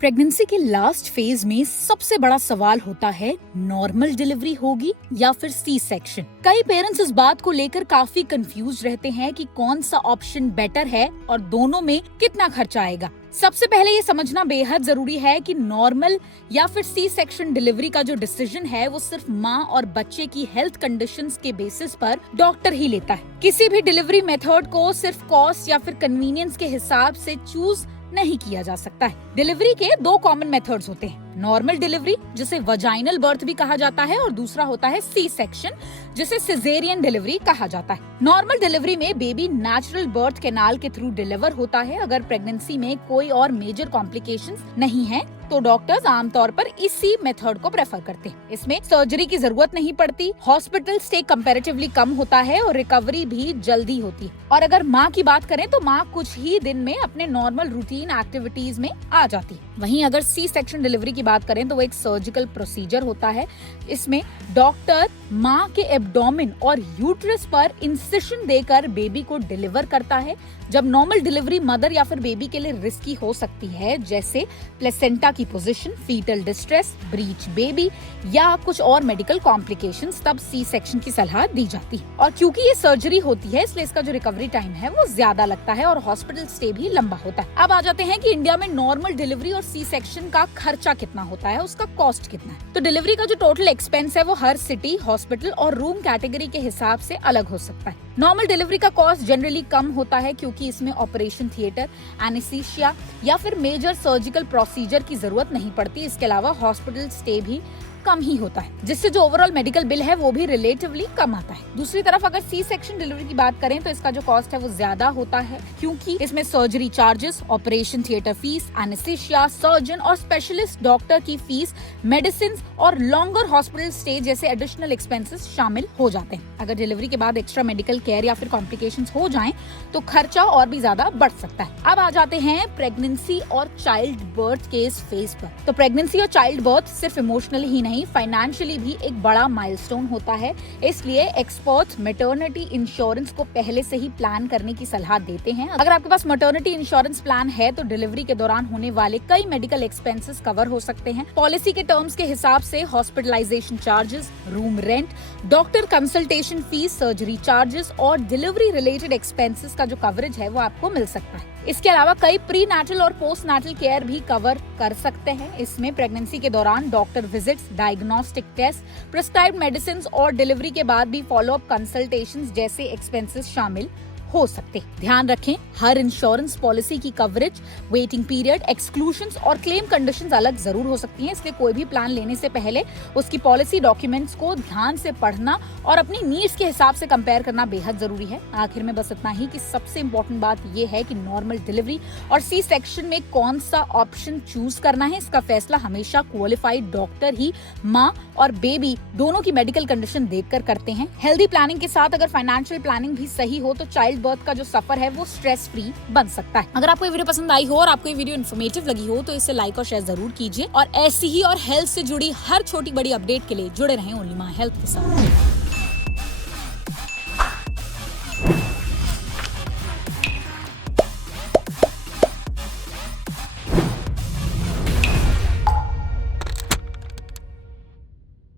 Pregnancy के last phase में सबसे बड़ा सवाल होता है नॉर्मल डिलीवरी होगी या फिर सी सेक्शन। कई पेरेंट्स इस बात को लेकर काफी कंफ्यूज रहते हैं कि कौन सा ऑप्शन बेटर है और दोनों में कितना खर्चा आएगा। सबसे पहले ये समझना बेहद जरूरी है कि नॉर्मल या फिर सी सेक्शन डिलीवरी का जो डिसीजन है वो सिर्फ माँ और बच्चे की हेल्थ कंडीशंस के बेसिस पर डॉक्टर ही लेता है। किसी भी डिलीवरी मेथड को सिर्फ कॉस्ट या फिर कन्वीनियंस के हिसाब से चूज नहीं किया जा सकता है। डिलीवरी के दो कॉमन मेथड्स होते हैं, नॉर्मल डिलीवरी जिसे वजाइनल बर्थ भी कहा जाता है और दूसरा होता है सी सेक्शन जिसे सिजेरियन डिलीवरी कहा जाता है। नॉर्मल डिलीवरी में बेबी नेचुरल बर्थ कैनाल के थ्रू डिलीवर होता है। अगर प्रेगनेंसी में कोई और मेजर कॉम्प्लिकेशंस नहीं है तो डॉक्टर्स आमतौर पर इसी मेथड को प्रेफर करते हैं। इसमें सर्जरी की जरूरत नहीं पड़ती, हॉस्पिटल स्टे कंपैरेटिवली कम होता है और रिकवरी भी जल्दी होती है। और अगर माँ की बात करें तो माँ कुछ ही दिन में अपने नॉर्मल रूटीन एक्टिविटीज में आ जाती है। वहीं अगर सी सेक्शन डिलीवरी की बात करें तो वो एक सर्जिकल प्रोसीजर होता है। इसमें डॉक्टर माँ के एब्डोमेन और यूट्रस पर इंसिशन देकर बेबी को डिलीवर करता है। जब नॉर्मल डिलीवरी मदर या फिर बेबी के लिए रिस्की हो सकती है, जैसे प्लेसेंटा की position, fetal distress, breech baby या कुछ और मेडिकल कॉम्प्लिकेशंस, तब सी सेक्शन की सलाह दी जाती है। और क्योंकि ये सर्जरी होती है इसलिए इसका जो रिकवरी टाइम है वो ज्यादा लगता है और हॉस्पिटल स्टे भी लंबा होता है। अब आ जाते हैं कि इंडिया में नॉर्मल डिलीवरी और सी सेक्शन का खर्चा कितना होता है, उसका कॉस्ट कितना है। तो डिलीवरी का जो टोटल एक्सपेंस है वो हर सिटी, हॉस्पिटल और रूम कैटेगरी के हिसाब से अलग हो सकता है। नॉर्मल डिलीवरी का कॉस्ट जनरली कम होता है क्योंकि इसमें ऑपरेशन थिएटर, एनेस्थीसिया या फिर मेजर सर्जिकल प्रोसीजर की जरूरत नहीं पड़ती। इसके अलावा हॉस्पिटल स्टे भी कम ही होता है, जिससे जो ओवरऑल मेडिकल बिल है वो भी रिलेटिवली कम आता है। दूसरी तरफ अगर सी सेक्शन डिलीवरी की बात करें तो इसका जो कॉस्ट है वो ज्यादा होता है क्योंकि इसमें surgery charges, operation theatre fees, anaesthesia, surgeon और स्पेशलिस्ट डॉक्टर की फीस, मेडिसिन और लॉन्गर हॉस्पिटल स्टे जैसे एडिशनल एक्सपेंसेस शामिल हो जाते हैं। अगर डिलीवरी के बाद एक्स्ट्रा मेडिकल केयर या फिर कॉम्प्लिकेशंस हो जाएं तो खर्चा और भी ज्यादा बढ़ सकता है। अब आ जाते हैं प्रेगनेंसी और चाइल्ड बर्थ के इस फेज पर। तो प्रेगनेंसी और चाइल्ड बर्थ सिर्फ इमोशनली ही नहीं, फाइनेंशियली भी एक बड़ा माइलस्टोन होता है। इसलिए एक्सपर्ट्स मैटरनिटी इंश्योरेंस को पहले से ही प्लान करने की सलाह देते हैं। अगर आपके पास मैटरनिटी इंश्योरेंस प्लान है तो डिलीवरी के दौरान होने वाले कई मेडिकल एक्सपेंसेस कवर हो सकते हैं। पॉलिसी के टर्म्स के हिसाब से hospitalisation charges, room rent, doctor consultation fees, surgery charges और डिलीवरी रिलेटेड एक्सपेंसेस का जो कवरेज है वो आपको मिल सकता है। इसके अलावा कई प्री नेटल और पोस्ट नेटल केयर भी कवर कर सकते हैं। इसमें प्रेगनेंसी के दौरान doctor visits, diagnostic test, prescribed medicine और डिलीवरी के बाद भी फॉलोअप कंसल्टेशंस जैसे एक्सपेंसेस शामिल हो सकते। ध्यान रखें, हर इंश्योरेंस पॉलिसी की कवरेज, वेटिंग पीरियड, एक्सक्लूशंस और क्लेम कंडीशंस अलग जरूर हो सकती हैं। इसलिए कोई भी प्लान लेने से पहले उसकी पॉलिसी डॉक्यूमेंट्स को ध्यान से पढ़ना और अपनी नीड्स के हिसाब से कंपेयर करना बेहद जरूरी है। आखिर में बस इतना ही कि सबसे इम्पोर्टेंट बात यह है कि नॉर्मल डिलीवरी और सी सेक्शन में कौन सा ऑप्शन चूज करना है, इसका फैसला हमेशा क्वालिफाइड डॉक्टर ही माँ और बेबी दोनों की मेडिकल कंडीशन देखकर करते हैं। हेल्दी प्लानिंग के साथ अगर फाइनेंशियल प्लानिंग भी सही हो तो चाइल्ड बर्थ का जो सफर है वो स्ट्रेस फ्री बन सकता है। अगर आपको ये वीडियो पसंद आई हो और आपको ये वीडियो इन्फॉर्मेटिव लगी हो तो इसे लाइक और शेयर जरूर कीजिए और ऐसी ही और हेल्थ से जुड़ी हर छोटी बड़ी अपडेट के लिए जुड़े रहें ओनली माय हेल्थ के साथ।